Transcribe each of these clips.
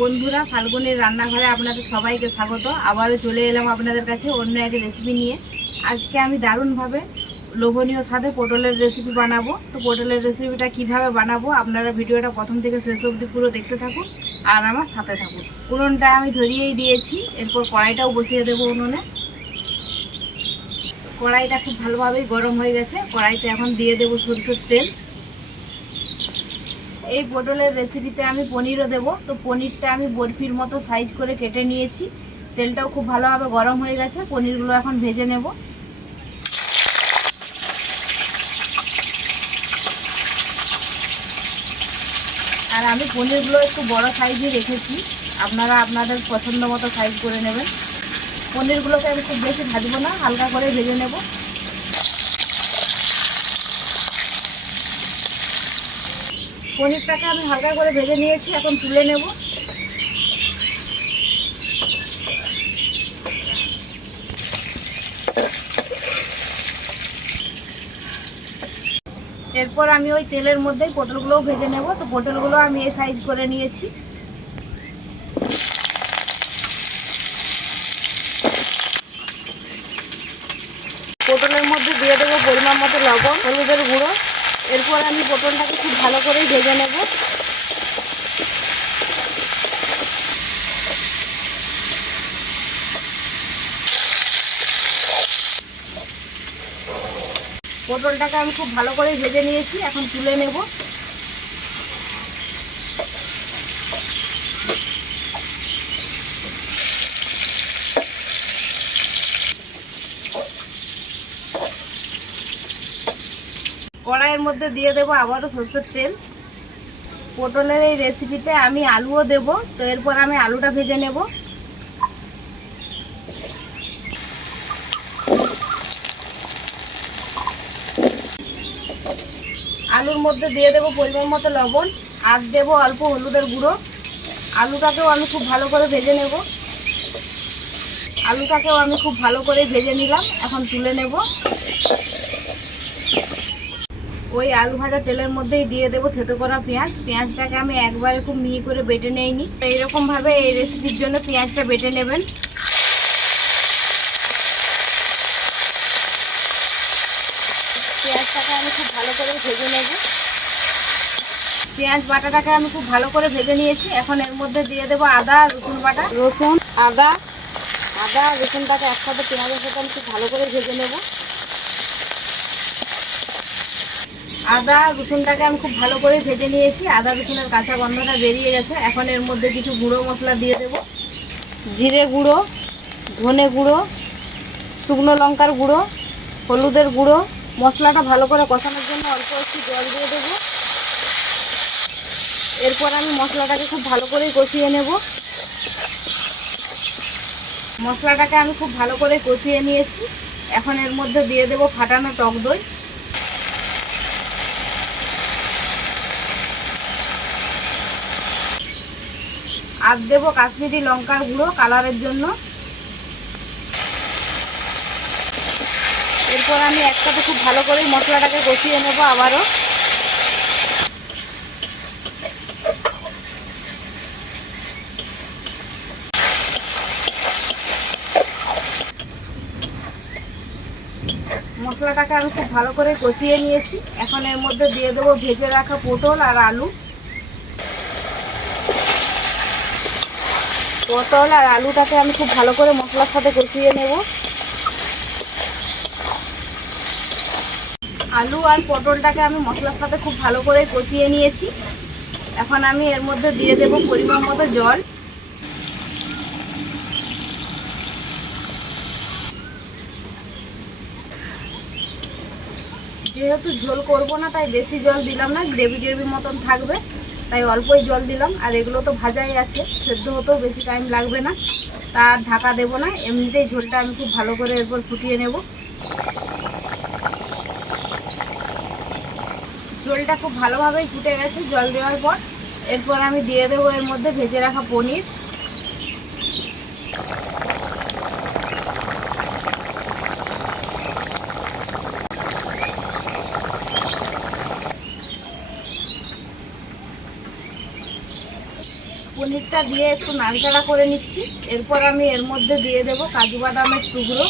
বন্ধুরা, ফাল্গুনের রান্নাঘরে আপনাদের সবাইকে স্বাগত। আবারও চলে এলাম আপনাদের কাছে অন্য এক রেসিপি নিয়ে। আজকে আমি দারুণভাবে লোভনীয় স্বাদে পটলের রেসিপি বানাবো। তো পটলের রেসিপিটা কীভাবে বানাবো আপনারা ভিডিওটা প্রথম থেকে শেষ অবধি পুরো দেখতে থাকুন আর আমার সাথে থাকুন। উনুনটা আমি ধরিয়েই দিয়েছি, এরপর কড়াইটাও বসিয়ে দেবো উনুনে। কড়াইটা খুব ভালোভাবেই গরম হয়ে গেছে। কড়াইতে এখন দিয়ে দেবো সরষের তেল। এই পটলের রেসিপিতে আমি পনিরও দেবো। তো পনিরটা আমি বরফির মতো সাইজ করে কেটে নিয়েছি। তেলটাও খুব ভালোভাবে গরম হয়ে গেছে। পনিরগুলো এখন ভেজে নেব। আর আমি পনিরগুলো একটু বড় সাইজে রেখেছি। আপনারা আপনাদের পছন্দ মতো সাইজ করে নেবেন। পনিরগুলোকে আমি খুব বেশি ভাজবো না, হালকা করে ভেজে নেব। পনিরটাকে আমি হালকা করে ভেজে নিয়েছি, এখন তুলে নেব। এরপর আমি ওই তেলের মধ্যেই পটলগুলোও ভেজে নেব। তো পটলগুলো আমি এই সাইজ করে নিয়েছি। পটলের মধ্যে দিয়ে দেবো পরিমাণ মতো লবণ, হলুদের গুঁড়ো। এরপর আমি পটলটাকে খুব ভালো করেই ভেজে নেব। পটলটাকে আমি খুব ভালো করে ভেজে নিয়েছি, এখন তুলে নেব। কড়াইয়ের মধ্যে দিয়ে দেবো আবারও সর্ষের তেল। পটলের এই রেসিপিতে আমি আলুও দেব, তো এরপর আমি আলুটা ভেজে নেব। আলুর মধ্যে দিয়ে দেবো পরিমাণ মতো লবণ, আর দেবো অল্প হলুদের গুঁড়ো। আলুটাকেও আমি খুব ভালো করে ভেজে নেব। আলুটাকেও আমি খুব ভালো করে ভেজে নিলাম, এখন তুলে নেব। ওই আলু ভাজা তেলের মধ্যেই দিয়ে দেবো থেতো করা পেঁয়াজ। পেঁয়াজটাকে আমি একবারে খুব মিহি করে বেটে নেইনি। এইরকমভাবে এই রেসিপির জন্য পেঁয়াজটা বেটে নেবেন। পেঁয়াজটাকে আমি খুব ভালো করে ভেজে নেব। পেঁয়াজ বাটাটাকে আমি খুব ভালো করে ভেজে নিয়েছি। এখন এর মধ্যে দিয়ে দেবো আদা, রসুন বাটা। রসুন, আদা আদা, রসুনটাকে একসাথে পেঁয়াজের সাথে আমি খুব ভালো করে ভেজে নেব। আদা রসুনটাকে আমি খুব ভালো করে ভেজে নিয়েছি। আদা রসুনের কাঁচা গন্ধটা বেরিয়ে গেছে। এখন এর মধ্যে কিছু গুঁড়ো মশলা দিয়ে দেব। জিরে গুঁড়ো, ধনে গুঁড়ো, শুকনো লঙ্কার গুঁড়ো, হলুদের গুঁড়ো। মশলাটা ভালো করে কষানোর জন্য অল্প একটু জল দিয়ে দেবো। এরপর আমি মশলাটাকে খুব ভালো করেই কষিয়ে নেব। মশলাটাকে আমি খুব ভালো করে কষিয়ে নিয়েছি। এখন এর মধ্যে দিয়ে দেবো ফাটানো টক দই। আর দেবো কাশ্মীরি লঙ্কার গুঁড়ো কালারের জন্য। এরপর আমি একসাথে খুব ভালো করে মশলাটাকে কষিয়ে নেব আবারও। মশলাটাকে আমি খুব ভালো করে কষিয়ে নিয়েছি। এখন এর মধ্যে দিয়ে দেবো ভেজে রাখা পটল আর আলু। পটল আর আলুটাকে আমি খুব ভালো করে মশলার সাথে কষিয়ে নেব। আলু আর পটলটাকে আমি মশলার সাথে খুব ভালো করে কষিয়ে নিয়েছি। এখন আমি এর মধ্যে দিয়ে দেব পরিমাণ মতো জল। যেহেতু ঝোল করব না, তাই বেশি জল দিলাম না গ্রেভি গ্রেভি মতন থাকবে। তাই অল্পই জল দিলাম। আর এগুলো তো ভাজাই আছে, সেদ্ধ হতেও বেশি টাইম লাগবে না। তার ঢাকা দেব না, এমনিতেই ঝোলটা আমি খুব ভালো করে এরপর ফুটিয়ে নেব। ঝোলটা খুব ভালোভাবেই ফুটে গেছে জল দেওয়ার পর। এরপর আমি দিয়ে দেবো এর মধ্যে ভেজে রাখা পনির। পনিরটা দিয়ে একটু নাড়াচাড়া করে নিচ্ছি। এরপর আমি এর মধ্যে দিয়ে দেব কাজু বাদামের টুকরো।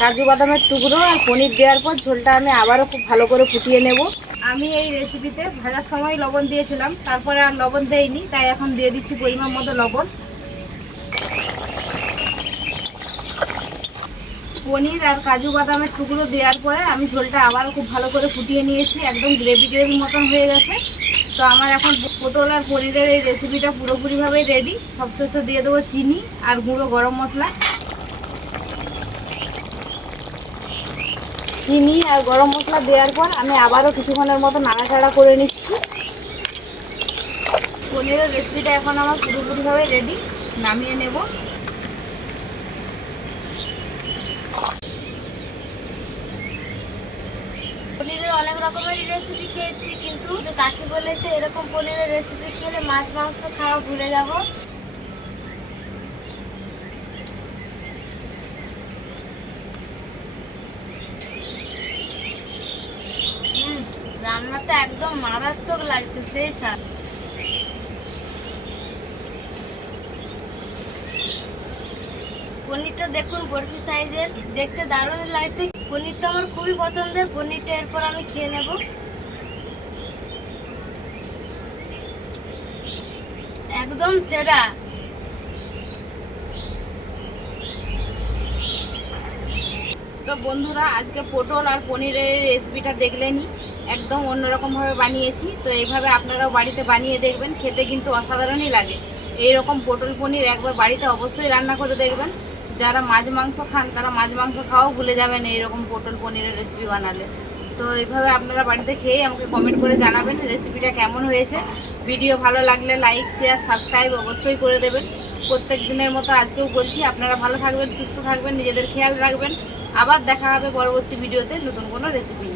কাজু বাদামের টুকরো আর পনির দেওয়ার পর ঝোলটা আমি আবারও খুব ভালো করে ফুটিয়ে নেব। আমি এই রেসিপিতে ভাজার সময় লবণ দিয়েছিলাম, তারপরে আর লবণ দেইনি, তাই এখন দিয়ে দিচ্ছি পরিমাণ মতো লবণ। পনির আর কাজু বাদামের টুকরো দেওয়ার পরে আমি ঝোলটা আবার খুব ভালো করে ফুটিয়ে নিয়েছি, একদম গ্রেভি গ্রেভি মতন হয়ে গেছে। তো আমার এখন পটল আর পনিরের এই রেসিপিটা পুরোপুরিভাবেই রেডি সবশেষে দিয়ে দেবো চিনি আর গুঁড়ো গরম মশলা। চিনি আর গরম মশলা দেওয়ার পর আমি আবারও কিছুক্ষণের মতো নাড়াচাড়া করে নিচ্ছি। পনিরের রেসিপিটা এখন আমার পুরোপুরিভাবে রেডি নামিয়ে নেব। পনিরের অনেক রকমের রেসিপি খেয়েছি, কিন্তু কাকি বলেছে এরকম পনিরের রেসিপি খেলে মাছ, মাংস খাওয়া ভুলে যাব। রান্নাটা একদম মারাত্মক লাগছে সেই স্বাদ পনিরটা দেখুন বরফি সাইজের দেখতে দারুণ লাগছে পনিরটা আমার খুবই পছন্দের, পনিরটা এরপর আমি খেয়ে নেব। একদম সেরা। তো বন্ধুরা, আজকে পটল আর পনিরের রেসিপিটা দেখলেনই, একদম অন্যরকমভাবে বানিয়েছি। তো এইভাবে আপনারাও বাড়িতে বানিয়ে দেখবেন, খেতে কিন্তু অসাধারণই লাগে। এই রকম পটল পনির একবার বাড়িতে অবশ্যই রান্না করে দেখবেন। যারা মাছ মাংস খান, তারা মাছ মাংস খাওয়াও ভুলে যাবেন এইরকম পটল পনিরের রেসিপি বানালে। তো এইভাবে আপনারা বাড়িতে খেয়ে আমাকে কমেন্ট করে জানাবেন রেসিপিটা কেমন হয়েছে। ভিডিও ভালো লাগলে লাইক শেয়ার সাবস্ক্রাইব অবশ্যই করে দেবেন। প্রত্যেক দিনের মতো আজকেও বলছি, আপনারা ভালো থাকবেন, সুস্থ থাকবেন, নিজেদের খেয়াল রাখবেন। আবার দেখা হবে পরবর্তী ভিডিওতে নতুন কোনো রেসিপি